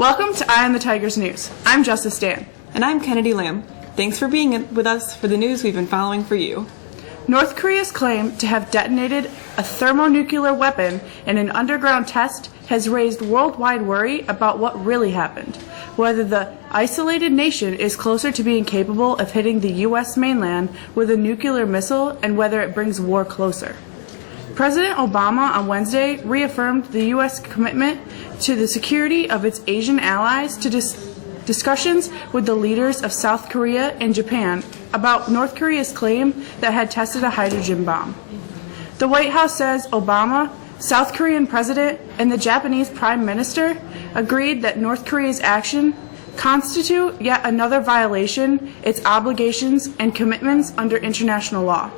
Welcome to Eye on the Tigers News. I'm Justice Dan. And I'm Kennedy Lamb. Thanks for being with us for the news we've been following for you. North Korea's claim to have detonated a thermonuclear weapon in an underground test has raised worldwide worry about what really happened, whether the isolated nation is closer to being capable of hitting the U.S. mainland with a nuclear missile and whether it brings war closer. President Obama on Wednesday reaffirmed the U.S. commitment to the security of its Asian allies to discussions with the leaders of South Korea and Japan about North Korea's claim that had tested a hydrogen bomb. The White House says Obama, South Korean president, and the Japanese prime minister agreed that North Korea's action constitute yet another violation its obligations and commitments under international law.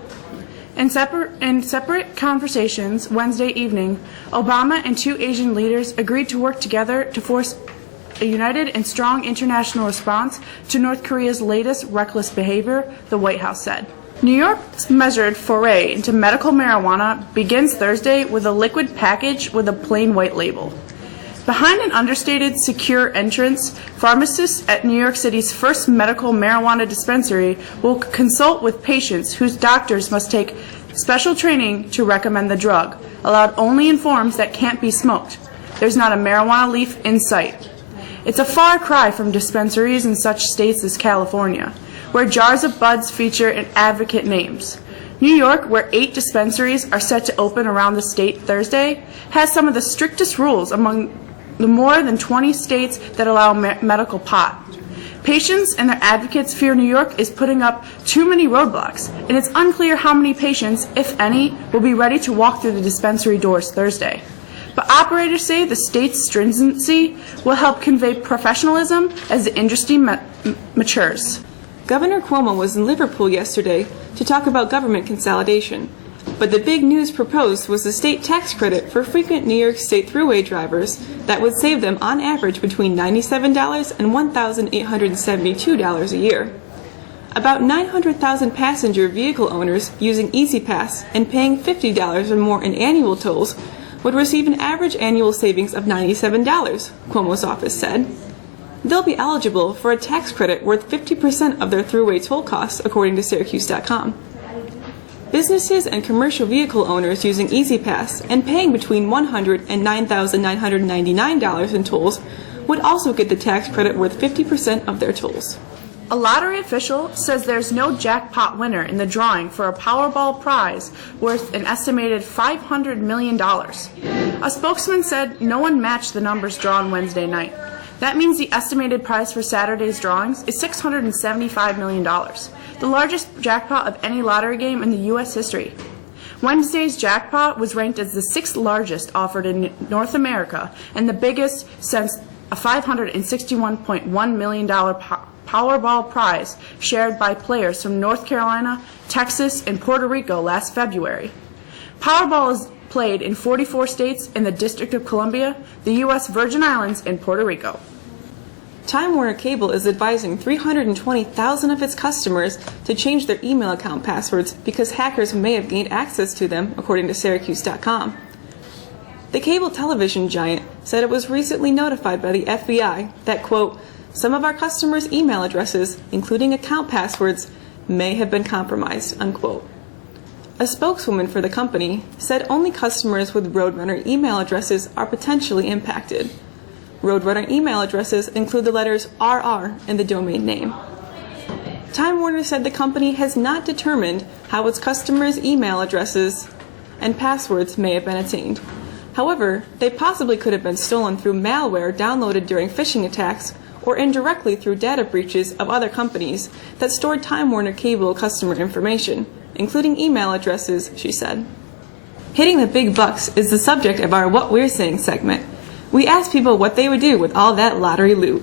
In separate conversations Wednesday evening, Obama and two Asian leaders agreed to work together to force a united and strong international response to North Korea's latest reckless behavior, the White House said. New York's measured foray into medical marijuana begins Thursday with a liquid package with a plain white label. Behind an understated, secure entrance, pharmacists at New York City's first medical marijuana dispensary will consult with patients whose doctors must take special training to recommend the drug, allowed only in forms that can't be smoked. There's not a marijuana leaf in sight. It's a far cry from dispensaries in such states as California, where jars of buds feature advocate names. New York, where 8 dispensaries are set to open around the state Thursday, has some of the strictest rules among the more than 20 states that allow medical pot. Patients and their advocates fear New York is putting up too many roadblocks, and it's unclear how many patients, if any, will be ready to walk through the dispensary doors Thursday. But operators say the state's stringency will help convey professionalism as the industry matures. Governor Cuomo was in Liverpool yesterday to talk about government consolidation. But the big news proposed was the state tax credit for frequent New York State Thruway drivers that would save them on average between $97 and $1,872 a year. About 900,000 passenger vehicle owners using E-ZPass and paying $50 or more in annual tolls would receive an average annual savings of $97, Cuomo's office said. They'll be eligible for a tax credit worth 50% of their thruway toll costs, according to Syracuse.com. Businesses and commercial vehicle owners using E-ZPass and paying between $100 and $9,999 in tolls would also get the tax credit worth 50% of their tolls. A lottery official says there's no jackpot winner in the drawing for a Powerball prize worth an estimated $500 million. A spokesman said no one matched the numbers drawn Wednesday night. That means the estimated prize for Saturday's drawings is $675 million, the largest jackpot of any lottery game in the U.S. history. Wednesday's jackpot was ranked as the 6th largest offered in North America and the biggest since a $561.1 million Powerball prize shared by players from North Carolina, Texas, and Puerto Rico last February. Powerball is played in 44 states in the District of Columbia, the U.S. Virgin Islands, and Puerto Rico. Time Warner Cable is advising 320,000 of its customers to change their email account passwords because hackers may have gained access to them, according to Syracuse.com. The cable television giant said it was recently notified by the FBI that, quote, some of our customers' email addresses, including account passwords, may have been compromised, unquote. A spokeswoman for the company said only customers with Roadrunner email addresses are potentially impacted. Roadrunner email addresses include the letters RR in the domain name. Time Warner said the company has not determined how its customers' email addresses and passwords may have been attained. However, they possibly could have been stolen through malware downloaded during phishing attacks or indirectly through data breaches of other companies that stored Time Warner Cable customer information, including email addresses, she said. Hitting the big bucks is the subject of our What We're Saying segment. We asked people what they would do with all that lottery loot.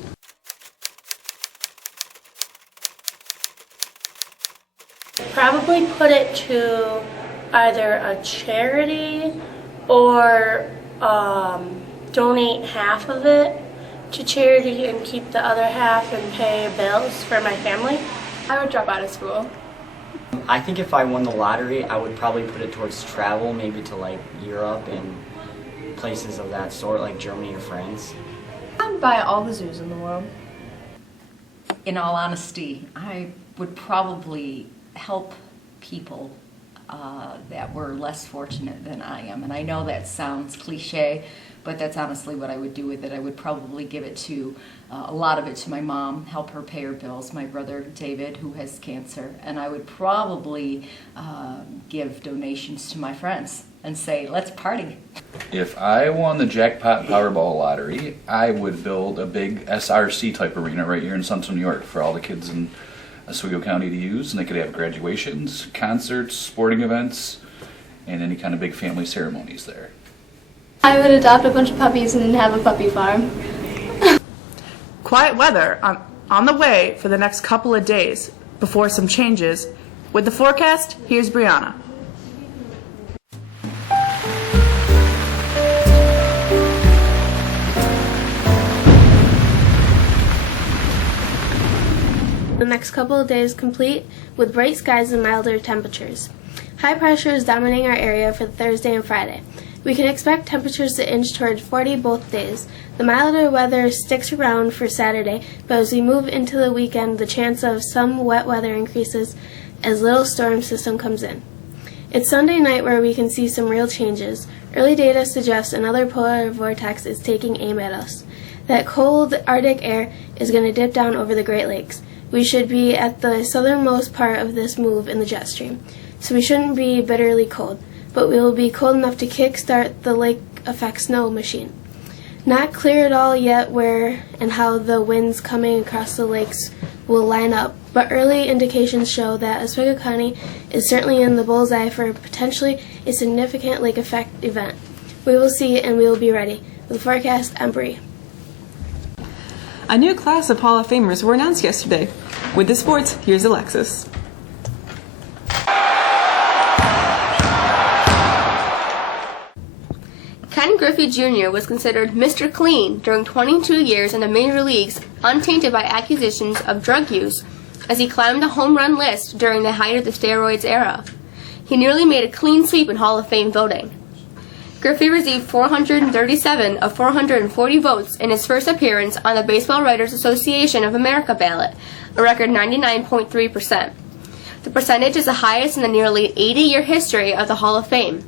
Probably put it to either a charity or donate half of it to charity and keep the other half and pay bills for my family. I would drop out of school. I think if I won the lottery, I would probably put it towards travel, maybe to like Europe and places of that sort, like Germany or France. would buy all the zoos in the world. In all honesty, I would probably help people that were less fortunate than I am. And I know that sounds cliche, but that's honestly what I would do with it. I would probably give it to, a lot of it to my mom, help her pay her bills, my brother David, who has cancer, and I would probably give donations to my friends and say, let's party. If I won the jackpot Powerball lottery, I would build a big SRC type arena right here in Central New York for all the kids in Oswego County to use, and they could have graduations, concerts, sporting events, and any kind of big family ceremonies there. I would adopt a bunch of puppies and have a puppy farm. Quiet weather on the way for the next couple of days before some changes. With the forecast, here's Brianna. The next couple of days complete with bright skies and milder temperatures. High pressure is dominating our area for Thursday and Friday. We can expect temperatures to inch toward 40 both days. The milder weather sticks around for Saturday, but as we move into the weekend, the chance of some wet weather increases as little storm system comes in. It's Sunday night where we can see some real changes. Early data suggests another polar vortex is taking aim at us. That cold Arctic air is going to dip down over the Great Lakes. We should be at the southernmost part of this move in the jet stream, so we shouldn't be bitterly cold, but we will be cold enough to kick-start the lake effect snow machine. Not clear at all yet where and how the winds coming across the lakes will line up, but early indications show that Oswego County is certainly in the bullseye for potentially a significant lake effect event. We will see and we will be ready. With the forecast, I'm Bree. A new class of Hall of Famers were announced yesterday. With the sports, here's Alexis. Ken Griffey Jr. was considered Mr. Clean during 22 years in the major leagues, untainted by accusations of drug use, as he climbed the home run list during the height of the steroids era. He nearly made a clean sweep in Hall of Fame voting. Griffey received 437 of 440 votes in his first appearance on the Baseball Writers Association of America ballot, a record 99.3%. The percentage is the highest in the nearly 80-year history of the Hall of Fame.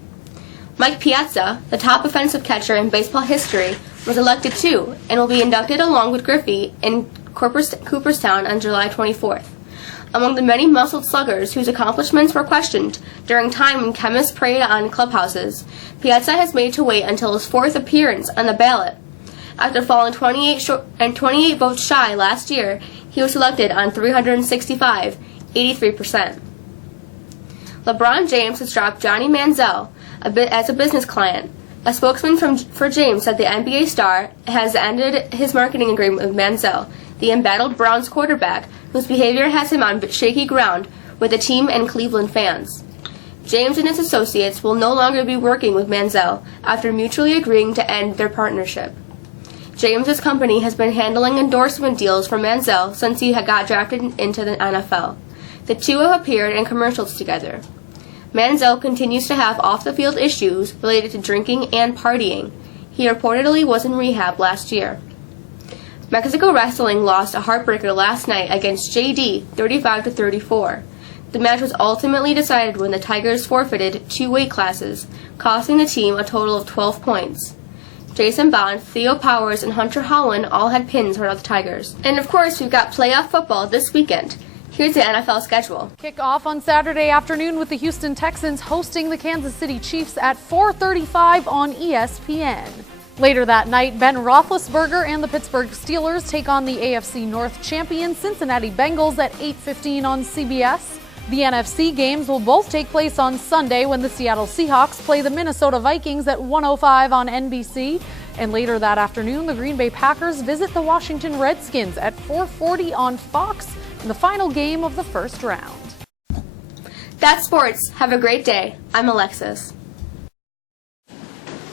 Mike Piazza, the top offensive catcher in baseball history, was elected too, and will be inducted along with Griffey in Cooperstown on July 24th. Among the many muscled sluggers whose accomplishments were questioned during time when chemists preyed on clubhouses, Piazza has made to wait until his fourth appearance on the ballot. After falling 28 votes shy last year, he was selected on 365, 83%. LeBron James has dropped Johnny Manziel as a business client. A spokesman for James said the NBA star has ended his marketing agreement with Manziel, the embattled Browns quarterback, whose behavior has him on shaky ground with the team and Cleveland fans. James and his associates will no longer be working with Manziel after mutually agreeing to end their partnership. James's company has been handling endorsement deals for Manziel since he got drafted into the NFL. The two have appeared in commercials together. Manziel continues to have off-the-field issues related to drinking and partying. He reportedly was in rehab last year. Mexico Wrestling lost a heartbreaker last night against JD 35-34. The match was ultimately decided when the Tigers forfeited 2 weight classes, costing the team a total of 12 points. Jason Bond, Theo Powers, and Hunter Holland all had pins for the Tigers. And of course, we've got playoff football this weekend. Here's the NFL schedule. Kick off on Saturday afternoon with the Houston Texans hosting the Kansas City Chiefs at 4:35 on ESPN. Later that night, Ben Roethlisberger and the Pittsburgh Steelers take on the AFC North champion Cincinnati Bengals at 8:15 on CBS. The NFC games will both take place on Sunday when the Seattle Seahawks play the Minnesota Vikings at 1:05 on NBC. And later that afternoon, the Green Bay Packers visit the Washington Redskins at 4:40 on Fox in the final game of the first round. That's sports. Have a great day. I'm Alexis.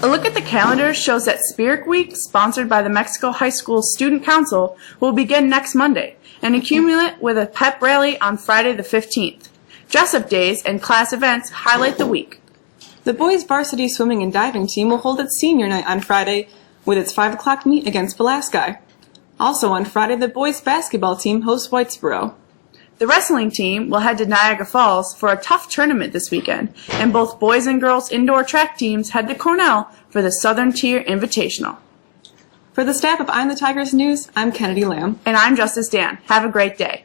A look at the calendar shows that Spirit Week, sponsored by the Mexico High School Student Council, will begin next Monday and accumulate with a pep rally on Friday the 15th. Dress-up days and class events highlight the week. The boys' varsity swimming and diving team will hold its senior night on Friday with its 5 o'clock meet against Pulaski. Also on Friday, the boys basketball team hosts Whitesboro. The wrestling team will head to Niagara Falls for a tough tournament this weekend, and both boys and girls indoor track teams head to Cornell for the Southern Tier Invitational. For the staff of I'm the Tigers News, I'm Kennedy Lamb. And I'm Justice Dan. Have a great day.